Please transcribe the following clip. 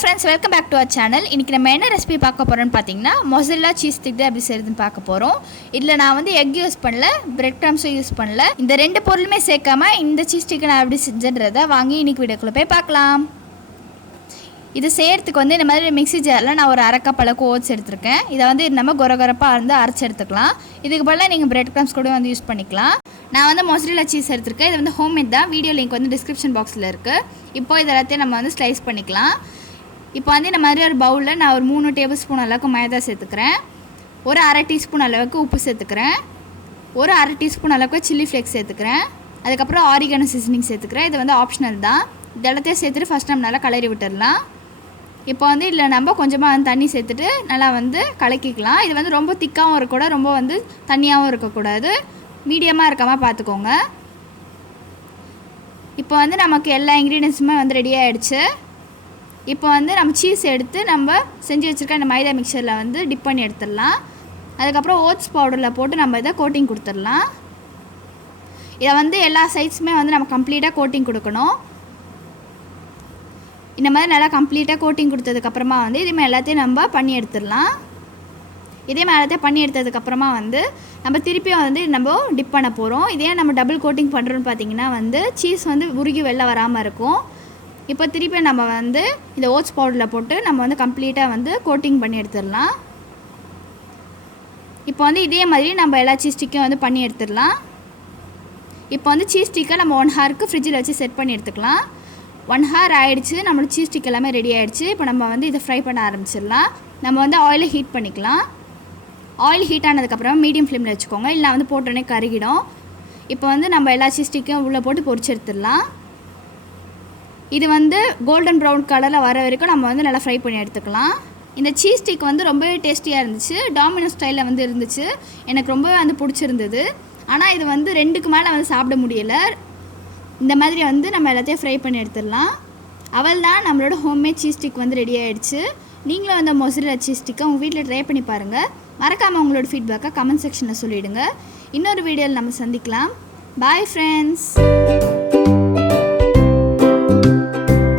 friends, welcome back to our channel. இன்னைக்கு நம்ம என்ன ரெசிபி பார்க்க போறோம்னு பாத்தீங்கன்னா mozzarella cheese stick தான் எப்படி செய்யறதுன்னு பார்க்க போறோம். இதுல நான் வந்து egg யூஸ் பண்ணல, breadcrumbs யூஸ் பண்ணல. இந்த ரெண்டு பொருளுமே சேர்க்காம இந்த cheese stick நான் எப்படி செஞ்சறத வாங்கி இன்னைக்கு வீடியோக்குள்ள போய் பார்க்கலாம். இது செய்யறதுக்கு வந்து இந்த மாதிரி மிக்ஸி ஜார்ல நான் ஒரு அரை கப் அளவுக்கு ஓட்ஸ் எடுத்துர்க்கேன். இத வந்து நம்ம கொரகொரப்பா வந்து அரைச்சு எடுத்துக்கலாம். இதுக்கு பதிலா நீங்க breadcrumbs கூட வந்து யூஸ் பண்ணிக்கலாம். நான் வந்து mozzarella cheese எடுத்துர்க்கேன். இது வந்து ஹோம்மேட் தான். வீடியோ லிங்க் வந்து description boxல இருக்கு. இப்போ இதெல்லாம் நம்ம வந்து ஸ்லைஸ் பண்ணிக்கலாம். இப்போ வந்து இந்த மாதிரி ஒரு பவுல்ல நான் ஒரு 3 டேபிள்ஸ்பூன் அளவுக்கு மைதா சேர்த்துக்கிறேன். ஒரு அரை டீஸ்பூன் அளவுக்கு உப்பு சேர்த்துக்கிறேன். ஒரு அரை டீஸ்பூன் அளவுக்கு chilli flakes சேர்த்துக்கிறேன். அதுக்கு அப்புறம் ஆரிகானோ சீசனிங் சேர்த்துக்கிறேன். இது வந்து ஆப்ஷனல் தான். இதெல்லாம் சேர்த்துட்டு ஃபர்ஸ்ட் நம்ம நல்லா கலரி விட்டுறலாம். இப்போ வந்து இல்ல நம்ம கொஞ்சமா தண்ணி சேர்த்துட்டு நல்லா வந்து கலக்கிக்கலாம். இது வந்து ரொம்ப திக்காவும் இருக்க கூடாது, ரொம்ப வந்து தண்ணியாவும் இருக்க கூடாது. மீடியமா இருக்கமா பாத்துக்கோங்க. இப்போ வந்து நமக்கு எல்லா இன்கிரிடியன்ட்ஸுமே வந்து ரெடி ஆயிடுச்சு. இப்போ வந்து நம்ம சீஸ் எடுத்து நம்ம செஞ்சு வச்சிருக்க இந்த மைதா மிக்சர்ல வந்து டிப் பண்ணி எடுத்துடலாம். அதுக்கு அப்புறம் ஓட்ஸ் பவுடர்ல போட்டு நம்ம இத கோட்டிங் கொடுத்துடலாம். இத வந்து எல்லா சைட்ஸ்மே வந்து நம்ம கம்ப்ளீட்டா கோட்டிங் கொடுக்கணும். இந்த மாதிரி நல்லா கம்ப்ளீட்டா கோட்டிங் கொடுத்ததுக்கு அப்புறமா வந்து இதே மாதிரி எல்லாத்தையும் நம்ம பண்ணி எடுத்துடலாம். இதே மாதிரி எல்லாத்தையும் பண்ணி எடுத்ததுக்கு அப்புறமா வந்து நம்ம திருப்பியும் வந்து நம்ம டிப் பண்ண போறோம். இதே நம்ம டபுள் கோட்டிங் பண்றோம்னு பாத்தீங்கன்னா வந்து சீஸ் வந்து உருகி வெளில வராம இருக்கும். இப்போ திருப்பி நம்ம வந்து இந்த ஓட்ஸ் பவுடர்ல போட்டு நம்ம வந்து கம்ப்ளீட்டா வந்து கோட்டிங் பண்ணி எடுத்துடலாம். இப்போ வந்து இதே மாதிரி நம்ம எல்லா சீஸ் ஸ்டிக்கையும் வந்து பண்ணி எடுத்துடலாம். இப்போ வந்து சீஸ் ஸ்டிக்கை நம்ம 1 ஹவருக்கு ஃப்ரிட்ஜில் வச்சு செட் பண்ணி எடுத்துக்கலாம். 1 ஹவர் ஆயிடுச்சு. நம்மளோட சீஸ் ஸ்டிக் எல்லாமே ரெடி ஆயிடுச்சு. இப்போ நம்ம வந்து இதை ஃப்ரை பண்ண ஆரம்பிச்சிடலாம். நம்ம வந்து ஆயிலை ஹீட் பண்ணிக்கலாம். ஆயில் ஹீட் ஆனதுக்கப்புறம் மீடியம் ஃப்ளேமில் வச்சுக்கோங்க, இல்லை வந்து போட்டோன்னே கருகிடும். இப்போ வந்து நம்ம எல்லா சீஸ் ஸ்டிக்கையும் உள்ளே போட்டு பொரிச்சு எடுத்துடலாம். இது வந்து கோல்டன் ப்ரௌன் கலரில் வர வரைக்கும் நம்ம வந்து நல்லா ஃப்ரை பண்ணி எடுத்துக்கலாம். இந்த சீஸ் ஸ்டிக் வந்து ரொம்பவே டேஸ்டியாக இருந்துச்சு. டாமினோ ஸ்டைலில் வந்து இருந்துச்சு. எனக்கு ரொம்பவே வந்து பிடிச்சிருந்தது. ஆனால் இது வந்து 2க்கு மேலே வந்து சாப்பிட முடியலை. இந்த மாதிரி வந்து நம்ம எல்லாத்தையும் ஃப்ரை பண்ணி எடுத்துடலாம். அவள்தான் நம்மளோட ஹோம்மேட் சீஸ் ஸ்டிக் வந்து ரெடி ஆயிடுச்சு. நீங்களும் வந்து mozzarella சீஸ் ஸ்டிக்கை உங்கள் வீட்டில் ட்ரை பண்ணி பாருங்கள். மறக்காமல் உங்களோட ஃபீட்பேக்கை கமெண்ட் செக்ஷனில் சொல்லிவிடுங்க. இன்னொரு வீடியோவில் நம்ம சந்திக்கலாம். Bye friends.